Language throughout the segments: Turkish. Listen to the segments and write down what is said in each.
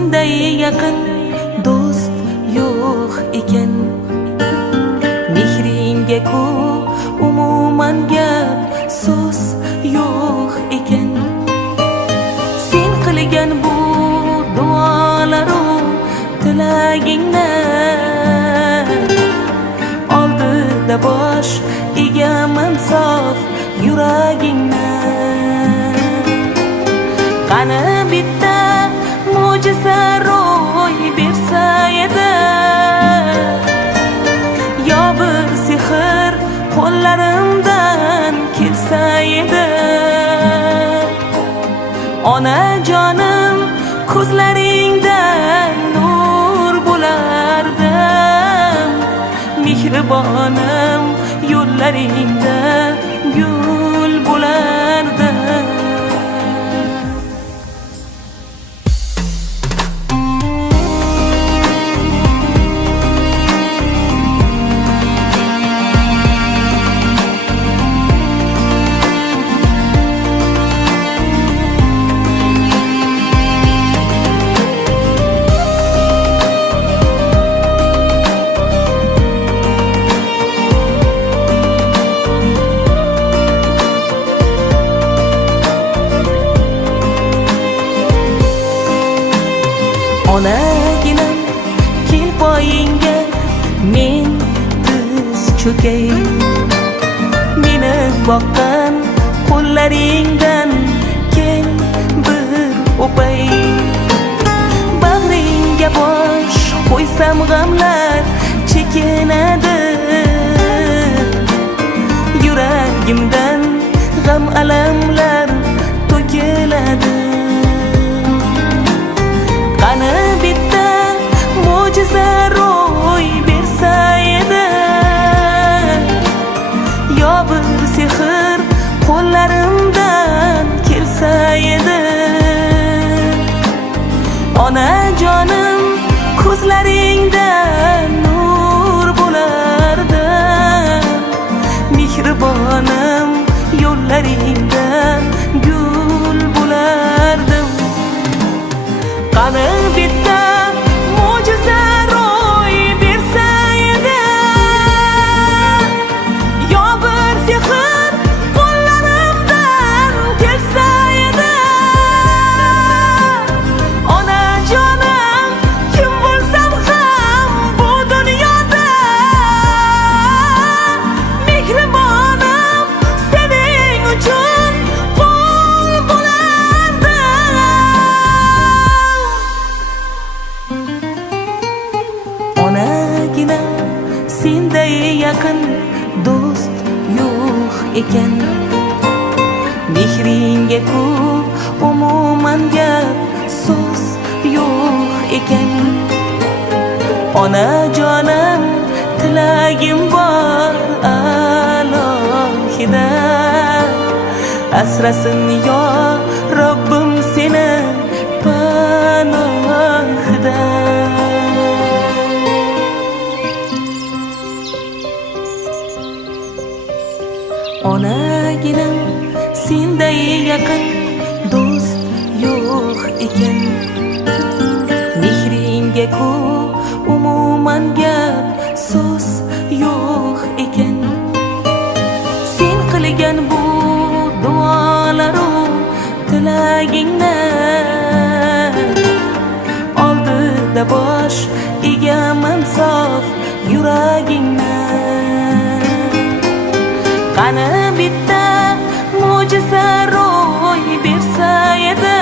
senday yaqin do'st yo'q ekan. Mehringga ku umuman gap so'z yo'q ekan. Sen qilgan bu duolaru tilagingni oldida bosh egaman sof yuragingni. Qani bitta mo'jiza ro'y bersa edi, yo bir sehr qo'llarimdan kelsa edi. Onajonim ko'zlaringdan nur bo'lardim, mehribonim yo'llaringda gul bo'lardim. Onaginam kel poyingga men tiz cho'kay, meni boqqan qo'llaringdan kel bir o'pay. Bag'ringga bosh qo'ysam g'amlar chekinadi, yuragimdan g'am alamlar to'kiladi. Qani bitta mo'jiza ro'y bersa edi, yo bir sehr qo'llarimdan kelsa edi. Onajonim ko'zlaringdan nur bo'lardim, mehribonim yo'llaringdan gul bo'lardim. Qani bitta mo'jiza ro'y bersa edi, yo bir sehr qo'llarimdan kelsa edi. Onajonim kim bo'lsam ham bu dunyoda, mehribonim sening uchun qul bo'lardim. Onaginam senday yaqin do'st yo'q ekan. Mehringga ku umuman gap so'z yo'q ekan. Onajonim tilagim bor alohida, asrasin yo Robbim seni panohida. Onaginam senday yaqin do'st yo'q ekan. Mehringga ku umuman gap so'z yo'q ekan. Sen qilgan bu duolaru tilagingni oldida bosh egaman sof yuragingni. Qani bitta mo'jiza ro'y bersa edi,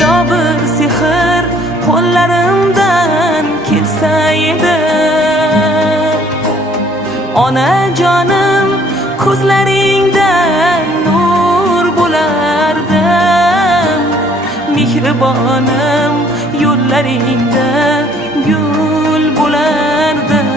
yo bir sehr qo'llarimdan kelsa edi. Onajonim ko'zlaringdan nur bo'lardim, mehribonim yo'llaringda gul bo'lardim.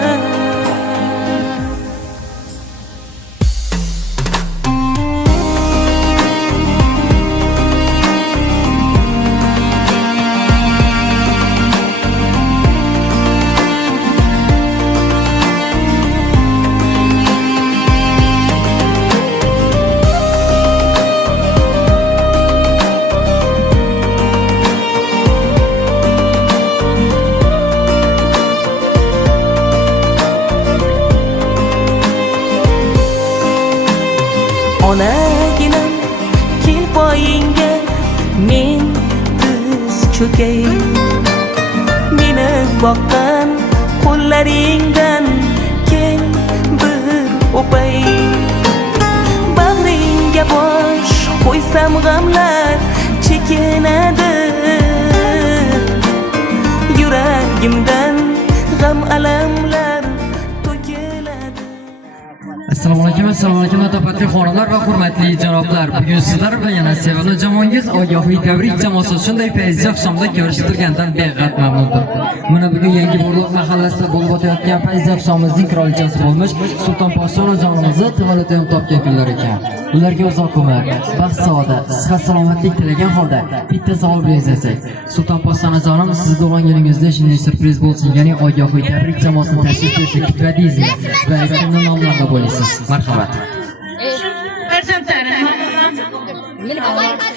Onaginam kel poyingga men tiz cho'kay. Meni boqqan qo'llaringdan kel bir o'pay. Bag'ringga bosh qo'ysam g'amlar chekinadi. Yuragimdan g'am alamlar to'kiladi. Assalomu alaykum natofatli xonimlar va hurmatli janoblar. Bugun sizlar bilan yana sevimli jamoangiz Ogohiy tabrik jamoasi shunday fayzli oqshomda ko'rishib turgandan beg'at mamnunman. Mana bugun yangi Bo'rdoq mahallasida bo'lib o'tayotgan fayzli oqshomimizning qirolichasi bo'lmish Sulton Poshsho onajonimizni tavalludini topgan kunlar ekan. Ularga uzoq umr, baxt, saodat, sihat, salomatlik tilagan holda bitta savol bersak, Sulton Poshsho onajonim siz tug'ilgan kuningizda shunday surpriz bo'lsin, ya'ni Ogohiy tabrik jamoasini tashrif buyurishga kutladingizmi va kimning nomlarida bo'lasiz? Marhamat. Farzandlarim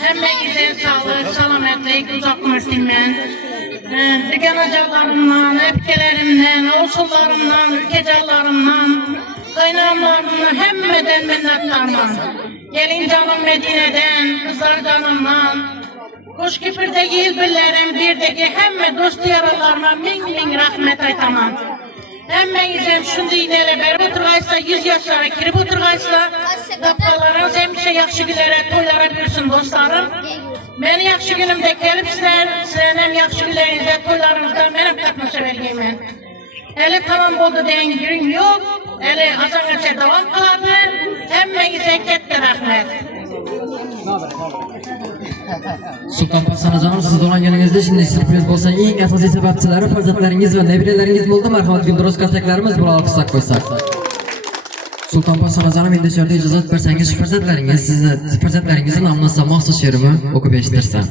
hammangize sağlık, selametlik, uzak ömür dilerim. Diken acılarımdan, öpkelerimden, avsullarımdan, ülkecarlarımdan, kaynağımlarımdan, hemmeden minnettarman. Gelin canım Medine'den, kızlar canımdan, kuş küpürdeki ilbillerim, birdeki hemme dost yaralarıma min rahmet aytaman. Hemmeyizem şunday iğneyle berib oturgaysa, 100 yaşlara kirib oturgaysa, tapkalarınız hemşe yaxşı günlere, toylara büyürsün dostlarım. Meni yaxşı günümde kelipsizler, sizlerin hem yaxşı günlerinizde, toylarınızda benim katmışa vergeymen. Eli tamam oldu deyin gün yok, eli azangaça devam kaladı, hemmeyize kette rahmet. Sulton Poshsho onajonim siz tug'ilgan kuningizda shunday surpriz bo'lsa, eng asosiy sababchilari farzandlaringiz va nabiralaringiz bo'ldi. Marhamat, gulduros qarsaklarimiz bilan olqishlar qo'ysak. Sulton Poshsho onajonim endi shu ijozat bersangiz, farzandlaringizni nomlasa maxsus she'rimi o'qib eshittirsan.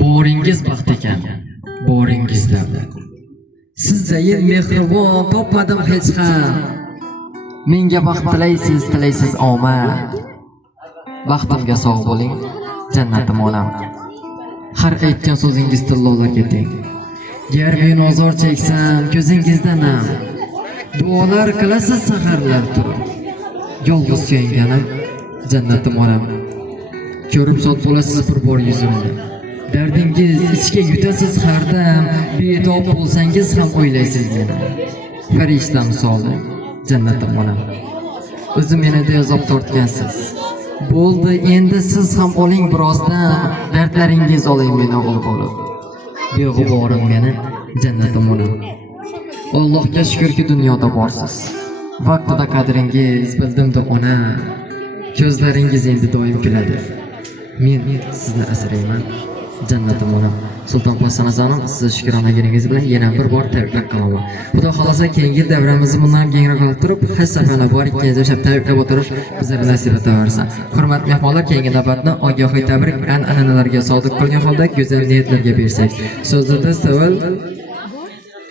Boringiz baxt ekan, boringizda. Sizday mehribon topmadim hech ham. Menga baxt tilaysiz omad. Baxtimga sog' bo'ling, jannatim onam. Har aytgan so'zingiz tillolarga teng. Gar men ozor cheksam, ko'zingizda nam. Duolar qilasiz saharlar turib. Yolg'iz suyanganim, jannatim onam. Ko'rib sot bo'lasiz bir bor yuzimni. Dardingiz ichga yutasiz har dam, betob bo'lsangiz ham o'ylaysiz meni. Farishta misoli, jannatim onam. O'zim menida azob tortgansiz. Bo'ldi, endi siz ham oling birozdan, dardlaringiz oling meni o'g'il bo'lib. Beg'uborim meni, jannatim onam. Allohga shukrki dunyoda borsiz. Vaqtida qadringiz bildimdi ona. Ko'zlaringiz endi doim kuladi. Men sizni asrayman, jannatim onam. Sulton Poshsho onajonim, sizni shukronagingiz bilan yana bir bor tabriklab qolaman. Xudo xolasa keyingi yil davramizni bundan ham kengroq qilib turib, haj safarlar bor ikkinchi o'shab tabriklab o'tirib, bizlarga nasib etaversa. Hurmatli mehmonlar, keyingi navbatni Ogohiy tabrik an'analarga sodiq qilgan holda go'zal niyatlarga bersak. So'zda savol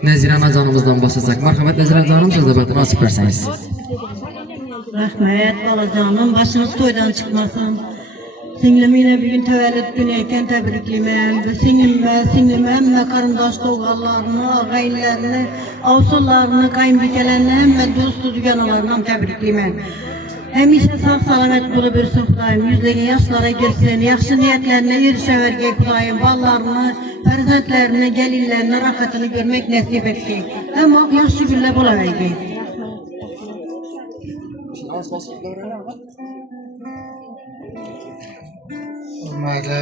Nazira onajonimizdan boshlasak. Marhamat Nazira onajonim, so'z navbatini ochib bersangiz. Rahmet balacanım, başınız toydan çıkmasın. Singlim yine bugün təvəllüd günü ekan təbrikliyəm. Singlim həmmə qarındaş doğallarını, ağaylarını, avsullarını, qaynbikələrini, həmmə dostu düganalarından təbrikliyəm. Həmişə sağ salamet bulu bürsün Xudayım. Yüzləgə yaşlara girsin, yaxşı niyətlərinə erişə vergey Xudayım. Ballarını, fərzətlərini, gəlirlərini, rahatını görmək nəsib etsin. Həmə yaxşı güllə bula vergey. Hurmatli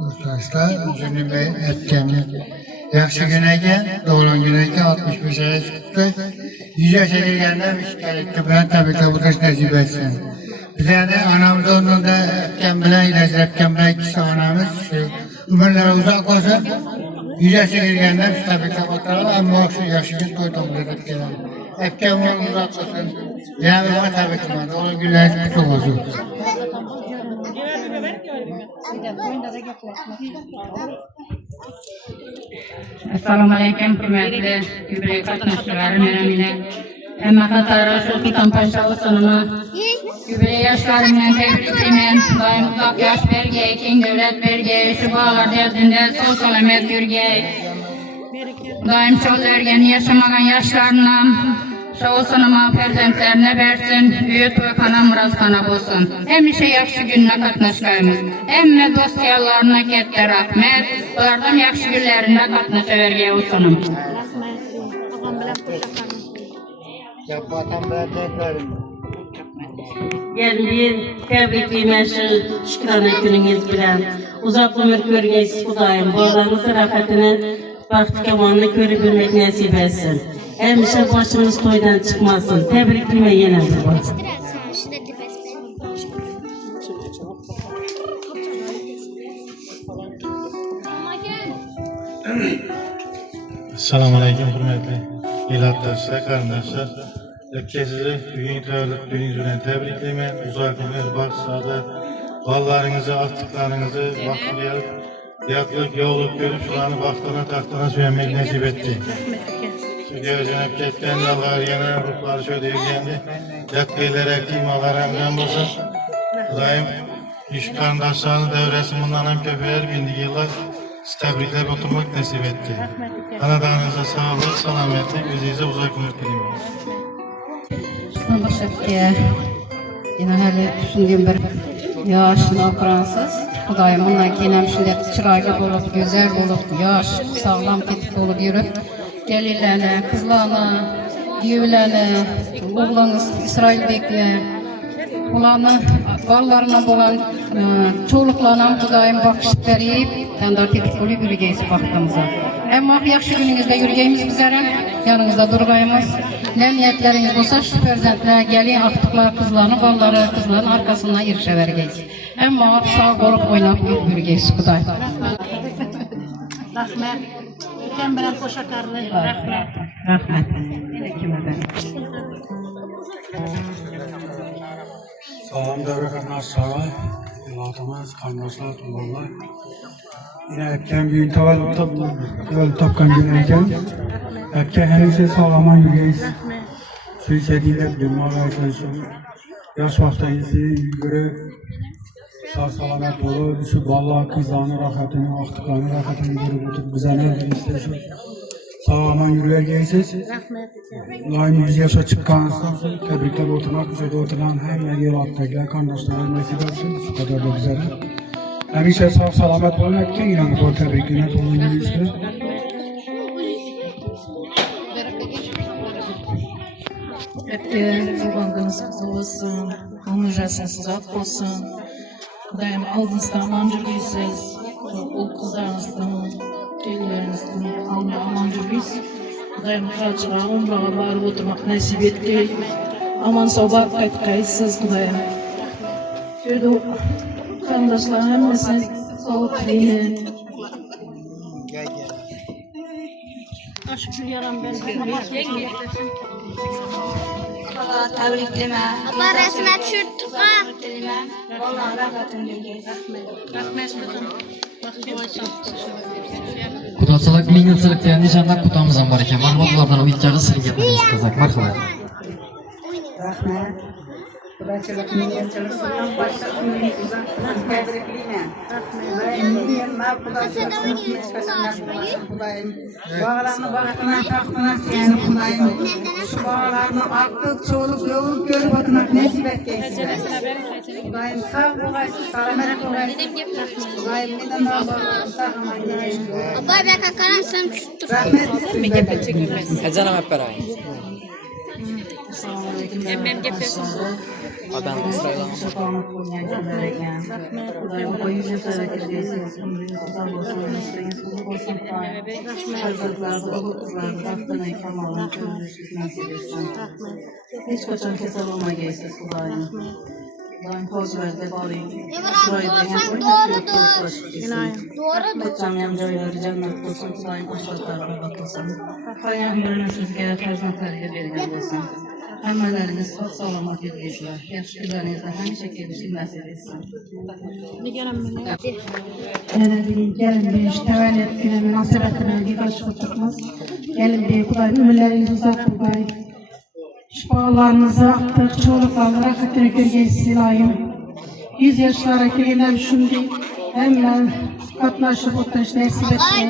yurtdoshlar, o'zimni aytganim yaxshi kun ekan, tug'ilgan kun ekan, 65 yosh chiqibdi. 100 yoshga kirganda ishqalikka bilan tabriklab o'tirish nasib etsin. Bizlarni onamiz o'rnida aytgan bilan, ilashayotgan bilan ikkisi onamiz shu umrlari uzoq bo'lsin. 100 yoshga kirganda tabriklab o'tiramiz, ammo shu yoshiga to'y tomlab keladi. Aytgan bilan uzoq bo'lsin. Yana bir bor tabriklaman. Tug'ilgan kunlaringiz qutlug' bo'lsin. Assalomu alaykum hurmatli yubiley qatnashchilari, meni hamma qatori Sulton Poshsho usulini yubiley yoshlari bilan tabriklayman. Doim uzoq yosh bergay, keng davlat bergay, shu bog'lar dardida sog' salomat yurgay. Doim cho'llarga yashamagan yoshlarni Şoğusunuma perzentlerine versin, büyük toykana murazkana bolsun. Hemişe yaxşı gününe katnaşkayımız. Emme dostiyallarına kette rahmet, ulardan yaxşı günlerinde katnaşaverge olsunum. Gelin tebrikliyim şu şükrana gününüz bilen. Uzak ömür görgeysiz Kudayım. Bollarınızın rahatını, baktı kemanını görebilmek nasip etsin. Hemşe başımız toydan çıkmasın. Tebrikliyim yine bir bak. Assalamu alaikum hürmetli ilatdaşlar, kardeşler. Sizi bugün tevellüt gününüz bilen tebrikleyeyim. Uzak ömür, bak saadet, ballarınızı, aktıklarınızı baklayıp, yatlık, yolluk görüp şuranı baktığına tahtına söylemek nasip etti. Gözünüp ketken dallar, yenen ruhlar şöyle yürüyendi. Yatkıylarak imalar emren bulsun. Kudayım, iş kardeşlerinin devresi bundan hem köpeğer bindik yıllar. Tebrikler oturmak nasip etti. Anadanınıza sağlık, selametlik, yüzünüze uzak ömür dileyim. Başakya, yine hele düşündüğüm bir yaşına Fransız. Kudayım bundan kenem şimdi çıraylı olup, güzel olup, yaş, sağlam ketip olup yürüp, gelirlerine, kızlarına, düğülerine, oğlanız İsrail bekleyen, bulanı, ballarına bulan, çoğuluklarına Kudayım bakışıp verip, yandar ketip olup yürügeyiz baktığımıza. Ama yaxşı gününüzde yürügeyimiz bizlere, yanınızda durgayımız. Ne niyetleriniz olsa şu perzentler gelin aktıklar kızlarını, balları kızların arkasından irişevergeyiz. Ama sağ olup oynap yürügeyiz Kuday. Rahmet. Mükemmel koşakarlı. Rahmet. Rahmet. Yine kime ben? Salam devre saray, ilatımız, kardeşler, tuğlarlar. Yine erken gün tevellüt tapkan gün erken. Erken henüz sağlaman yüreğiz. Şu istediğinde durmalar çalışıyor. Yaş vaktayızı göre sağ salamet dolu. Şu ballar kızlarını, rahatını, aktıklarını, rahatını görüp oturup bize ne istiyorsun? Sağlaman yüreğe gelsiz. Daim 100 yaşa çıkkanızdan sonra tebrikler oturmak üzere oturan hem yer alttakiler, kardeşlerim nasip etsin. Şu kadar da güzel. Hemşe sağ salamet olmak ki inanın bu tebrikine doluyuzdur. Hepke kurbanınız kız olsun, onurjasınız at olsun. Kudayım aldınızdan amancılıyız, o kızlarınızdan, gelilerinizden amancılıyız. Kudayım kralçığa, umrağa bağırıp oturmak nasip etti. Aman sobar kayıtkayısız Kudayım. Şöyle kardeşler hemmesin sağlık dileyin. Aşk yaram ben. Tebrikleme. Abla resme çürttük ha. Vallahi rahmetin gelgeyiz. Qudachilik ming yilchilik degan nishonlar qutamiz ham bor ekan. Marhamatlardan o'tkaga siring gapiramiz qizak. Marhamat. Rahmet. Kudaychilik ming yilchilik sizdan boshqa umringiz uzasin. Tebrikleyman. Kudayım. Bağlarını bağıtına tahtına seni Kudayım. Şu bağlarını aktık, çoğuluk, yoğuluk görüp atmak nasip etkesin. Kudayım sağ olasın, selamet olasın. Kudayım neden bağlarını sağlaman gerekiyor. Abla ben kakaram sen çürttük. Rahmet. Hacanam hep beraber. Emmem yapıyorsun. Adam İsrail'e. Hiç kaçan kesel olmayacağız Kudayım. Kudayım koz verdi bari. Doğrudur. Doğrudur. Kaçan joyları cennet olsun Kudayım aşağılarına bakılsın. Kayan yönü sizge terzantlarıya verilgen olsun. Hammalarınız sağ salamat yurgaylar. Yaxshi kunlaringizda hamisha kelishni nasib etsin. Gelin bir işte tevellit günü münasebetine gidiş oturmaz. Gelin bir Kudayım ömürlerinizi uzak Kudayım. Şifalarınızı aktık, çocuklarla rahatını görgeyiz silayım. 100 yaşlara gelirler şimdi hemen katlaşıp oturuş nasip etti.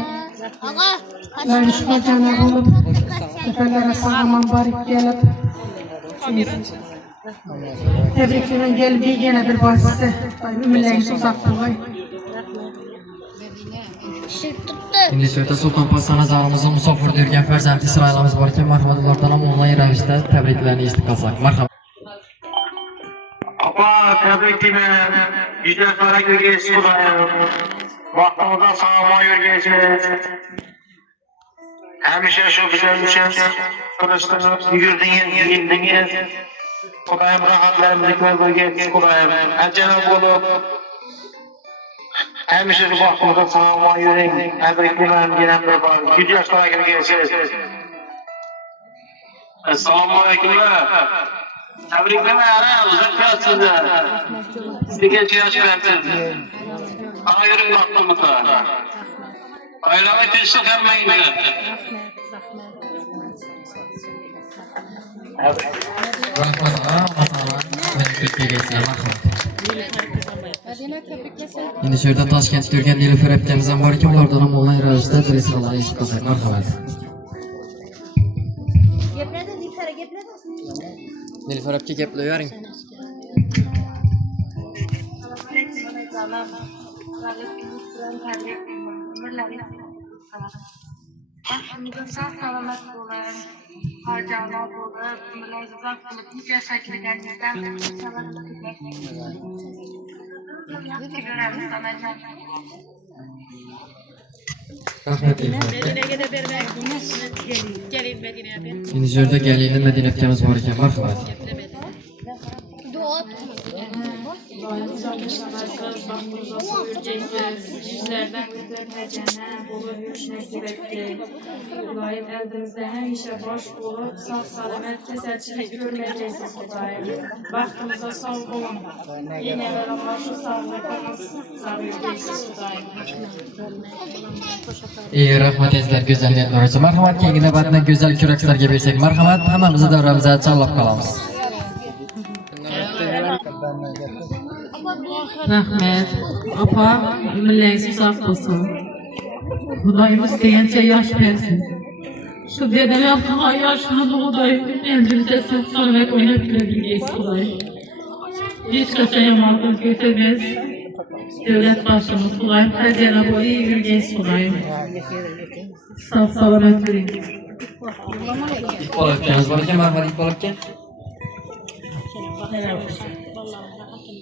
Ağa. Dayanışma cana olup, efendilere sağlaman barık gelip, tebriklemen gelip bir gene bir bahsi, ümürleriniz uzaktı vay. Tuttu. Şimdi söhbətdə Sultan Paşa nazarımızın musafir dürgən fərzəndi İsrailimiz varkən mərhəmətlərdən onların rəvişdə təbriklərini istiqazaq. Mərhəmət. Apa təbrikləməm. Güzel para görgəsi bulayım. Vaxtımızda sağlama görgəsi. Həmişə şu güzel düşən kılıçdınız, yürüdünüz. Kudayım rahatlarımızı görgəsi kudayım. Əcənab olub. Həmişə şu vaxtımızda sağlama yürüyün. Təbrikləməm gələm də var. Güzel para görgəsi. Esselamu Aleykümler. Tebrikler ara, uzak kalsınlar. Sizi geç yaşayacaksınız. Hayırın vaktimize. Bayramı teşvik etmeyin. Şimdi şurada Toshkent Türkiye Nilüfer Epkemizden var ki ulardan ham onlayn ravishda adreslarini istiqazaq. Marhamat. Nilüfer Epke gaplayavering. Başımızın sağ salamat olur, harcama olur, ömürlerinizi uzak bulup nice şekillerinizden sağlıklı görevimiz alacak. Rahmet Şimdi şurada gelini Medine Epkemiz var iken marhamat. Yüzlerden götürmeyeceğine, bolu görüşmek gerekli. Gayet eldimizde hemşe boş bulup, sağ salamet keserçilik görmeyeceksiniz Kudayım. Vaktimize sağ olun. Yeneler karşı sağlıklarınız sağlayacağız Kudayım. İyi rahmet ezler güzelliğin doğrusu. Marhamat keygi navbatda güzel kürakslarga bersak marhamat, hammamizni davramizda chorlab qolamiz. Rahmet, apa, ömürleriniz uzak olsun. Kudayım isteyince yaş versin. Şu dedem yaptığı yaşını da Kudayım elimizde saksan ve oynayıp bilebiliriz Kudayım. Hiç kasa yamanlık götürmez. Devlet başımız Kudayım, her yana boyu iyi bilgeyiz Kudayım. Sağ salamet verin. İkbal Epkemiz var iken marhamat İkbal Epke.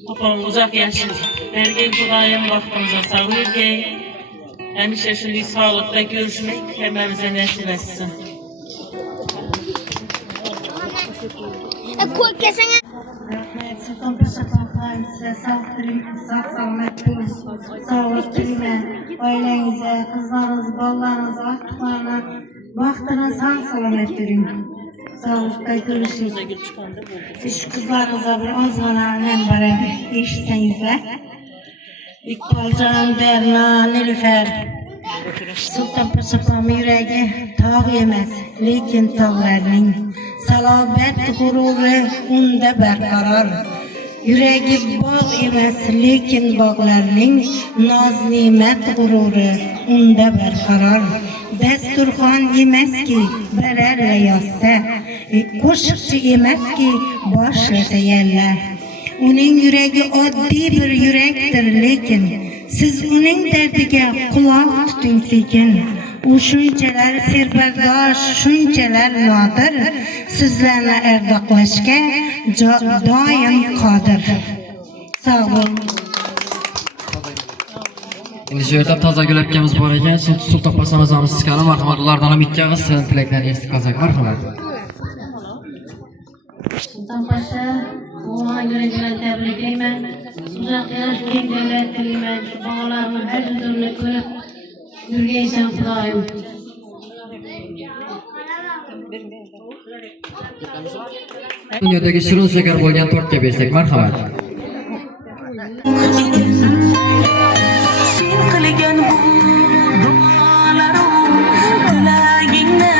Bakalım uzak yaşın. Ergen Kudayım vaktimize sağlık ki hemşe şimdi sağlıkta görüşmek hepimize nasip etsin. Koy kesene. Rahmet, Sultan Paşa Kalkayım size sağ sağlık bulun. Sağlık dilime, ailenize, kızlarınız, ballarınız, artıklarına, vaktine sağ salamet verin. Sağlıkta görüşürüz. Şu kızlarınıza bir azgana nem var idi, işitsenizler. İkbal Can, Berna, Nilüfer. Sultan Paşa'nın yüreği tağ yemez, lekin tağlarının salabet gururu unda berqarar. Yüreği bağ yemez, lekin bağlarının naz nimet gururu unda berqarar. Desturxon emas ki berarla yozsa, qo'shiqchi emas ki boshlasa yalla. Uning yuragi oddiy bir yurakdir, lekin siz uning dardiga quloq tuting sekin. U shunchalar serbardosh, shunchalar nodir, sizlarni ardoqlashga doim qodir. Sog' bo'ling. Şimdi şurada Tozagül Epkemiz var iken Sultan Paşa nazarımız çıkalım. Marhamat ulardan ham ikki og'iz sizning tilaklarni istiqazaq. Marhamat. Sultan Paşa, ona göre güzel tebriklayman. Uzak yaş keng devlet dilayman. Şu bağlarımın her yüzünü görüp yürgeysen Kudayım. Dunyodagi shirin shakar bo'lgan tortga bersak marhamat. Sen qilgan bu duolarim tilagingni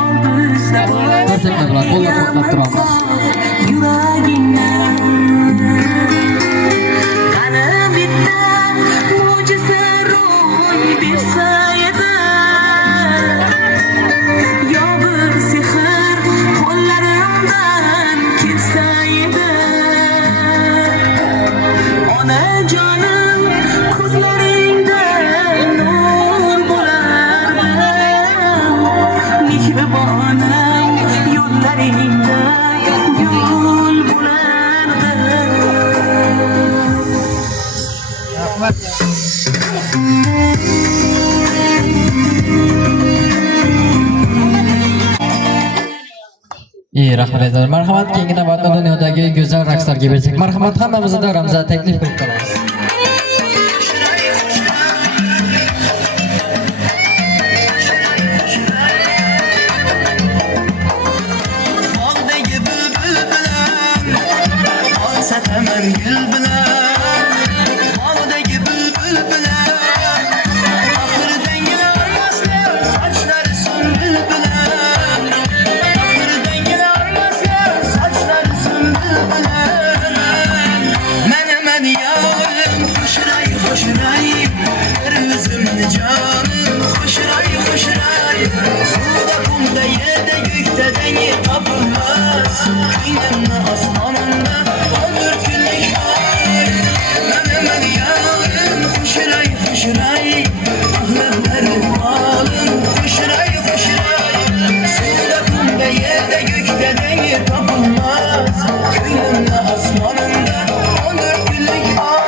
oldizda Konsertlar bilan qo'llab-quvvatlab turamiz. yuragingni qani bitta mo'jiza ruh Rahmat. İyi, rahmat aytamiz. Marhamat, keyingi navbatda dunyodagi go'zal raqslarga bersak. Marhamat, hammamizni davramizda taklif qilib qolamiz. Bağdagi bülbül bilan Satamam gül bilan Bağdagi bülbül bilan Ahırdan gelolmaslar Sochlari sümbül bilan Ahırdan gelolmaslar Sochlari sümbül bilan Men yarim Xushray xushray Bir o'zimni jonim Xushray xushray Suvda kumda yerda gökda dengi topilmas Ko'nglimni osmonimda 14 kunlik ay Men yarim Xushray xushray Ahlillarim olim Xushray xushray Suvda kumda yerda gökda dengi topilmas Ko'nglimni osmonimda 14 kunlik ay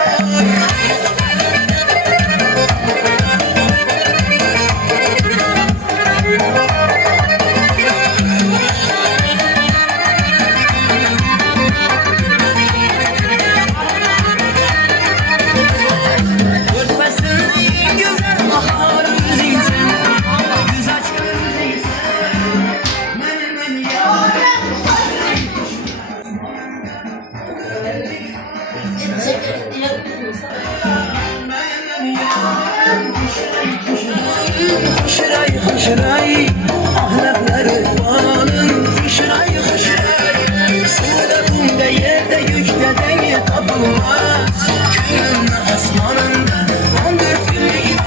Xushray xushray Ahlaqlari bolim Xushray xushray Suvda kumda yerda yukda dengi topilmas Ko'nglimni osmonimda 14 kunlik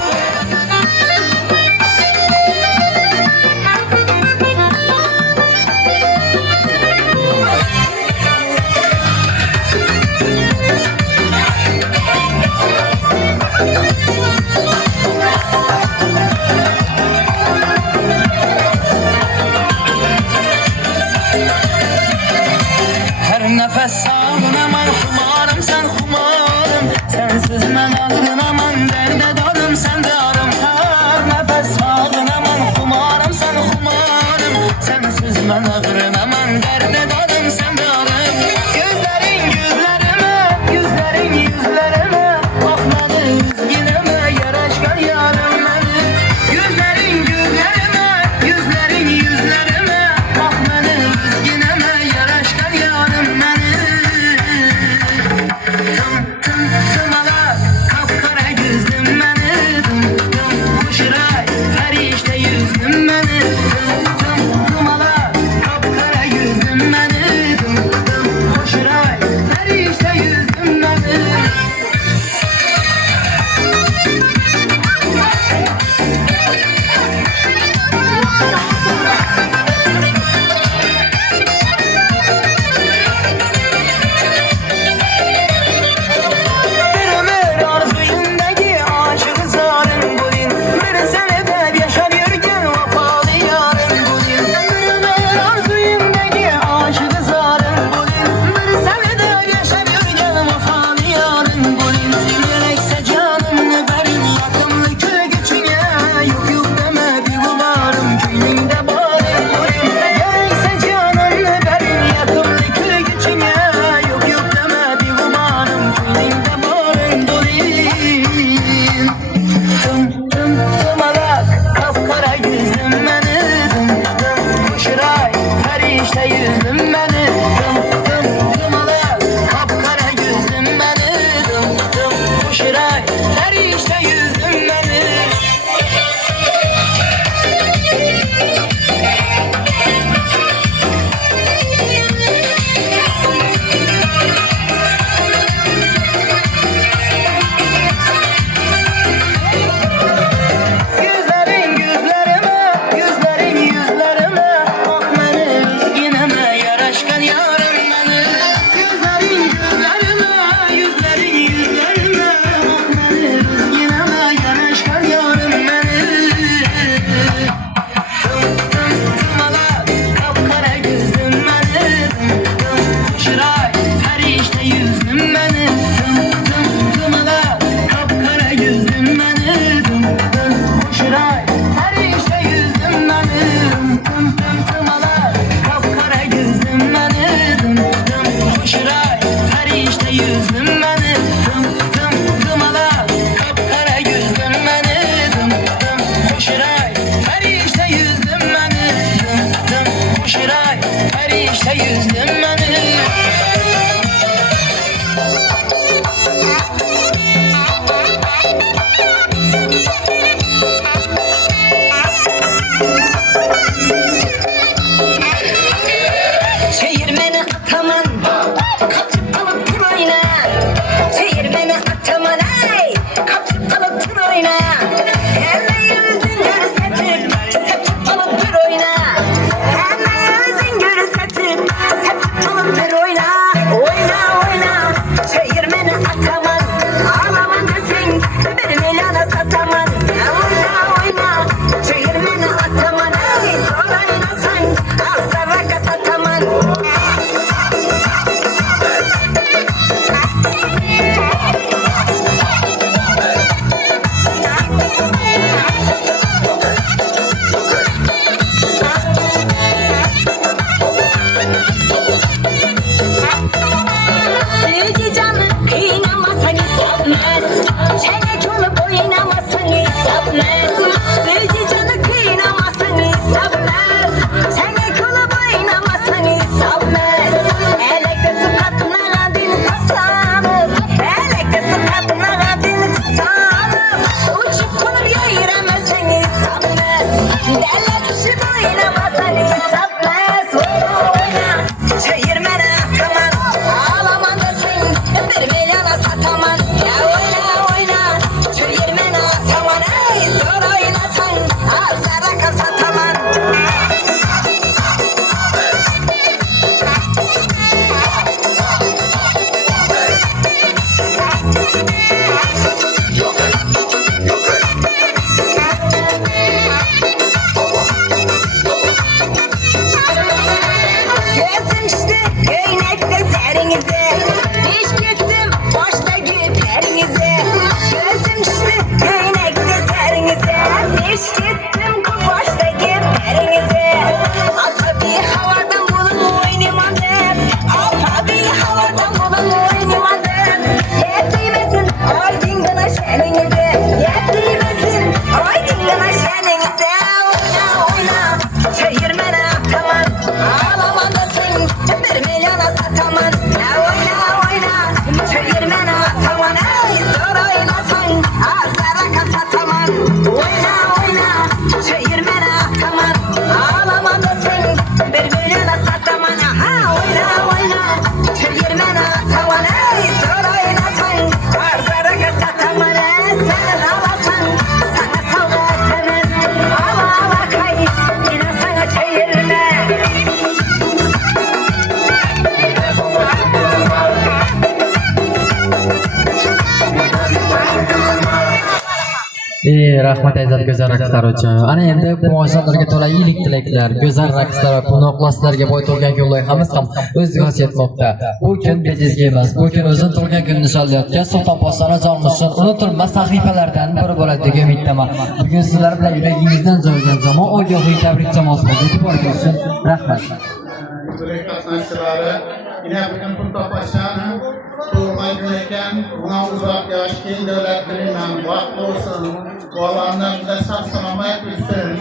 çeyir beni ataman ey. Kapçıp alıp tur oyna. Hemen yüzün gülü sepip alıp tur oyna. Hemen yüzün gülü sepip alıp tur oyna. Oyna oyna çeyir beni ataman. Ağlaman desin bir milyona sataman. Oyna oyna çeyir beni ataman ey. Zor oynasan al sarraka sataman. Sevgi canı kıynamasan isapmez. Çenek olup oynamasan isapmez. Sevgi canı kıynamasan isapmez. Çenek olup oynamasan isapmez. Elekte sıfatına adını tutanıp. Elekte sıfatına adını tutanıp. Uçup konup yayıramazsan isapmez. Delle düşüp oynamasan isapmez. Oyna oyna çeyirmene ataman. Ağlaman desin bir milyona sataman. Ya oyna oyna çeyirmene ataman ey. Zor oynasan al sarraka sataman. Gözüm düştü göynekte serinize. Hiç gittim boşta güplerinize. Gözüm düştü göynekte serinize. Hiç gittim boşta güplerinize. Ata bir havadan bulun oynamadım. Ata bir havadan bulun oynamadım. Yettimesin ay dingana şeninize. Yettimesin ay dingana şeninize. Oyna oyna çeyirmene ataman. Ağlamadasın bir milyona sataman. Ya oyna oyna çeyirmene ataman ey. Zor oynasan al sarraka sataman. Oyna oyna çeyirmene ataman. Ağlamadasın bir milyona sataman. Aha oyna oyna çeyirmene ataman ey. Zor oynasan al sarraka sataman ey. Sen alasan sana savga etmez. Ala ala kay yine sana çeyirme. Rahmat aziz go'zal raqslar uchun. Ana endi quvonchlarga to'la iyilik tilaklar, go'zal raqslar va qunoqlaslarga boy to'lgan kun loyihamiz ham o'z yuzini etmoqda. Bu kun bejizga emas, bu kun o'zini tug'ilgan kunini nishonlayotgan Sulton Po'stonjonimiz uchun unutilmas sahifalardan biri bo'ladi degan umiddaman. Bugun sizlar bilan yuragingizdan jo'ygan zamon ogohiy tabrik jamoasiga e'tiborga uchun rahmat. Huzurli qatnashchilari, yine bugün Sultan Paşa'nın doğurgan günü eken, buna uzak yaş kil devletlerinden vakti olsun, bu alandan bize sağ selamet bilsin.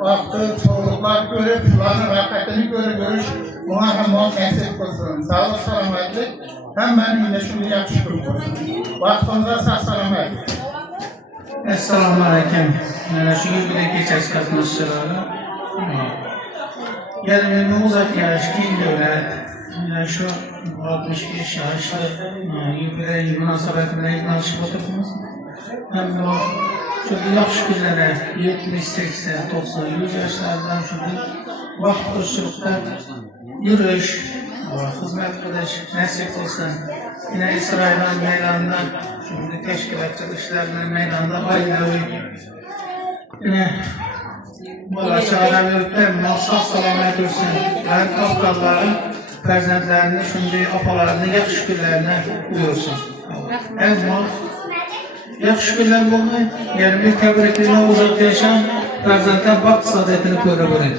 Vakti çoğuluklar görüp, şuların rahmetini görüş, buna hem o mesut olsun. Sağlık selametlik, hemen iyileşimli yakışıklı olsun. Vaktimize sağ selamet. Assalomu alaykum. Mana shu yilgidek kechasi qatnashchilari. Yani benim uzak yaş kiyim devlet. Yani şu 65 yaşlı yubiley münasebetiyle tanışıp oturdunuz. Hem bu çok yaxşı günlere 70, 80, 90, 100 yaşlardan şimdi vakit koşulukta yürüyüş, hizmet kılış, nasip olsun. Yine İsrail'in meydanında, şimdi teşkilatçı işlerinin meydanında ayrılığı. Yine Bala çağıran yurtlar mahsus selamet olsun. Her kapkalları, ferzentlerini, şimdi apalarını, yaxşı günlerine buyursun. Ama yaxşı günler bulmayı, yani bir tebrikliğine uzak yaşayan ferzentler bak saadetini görebilir.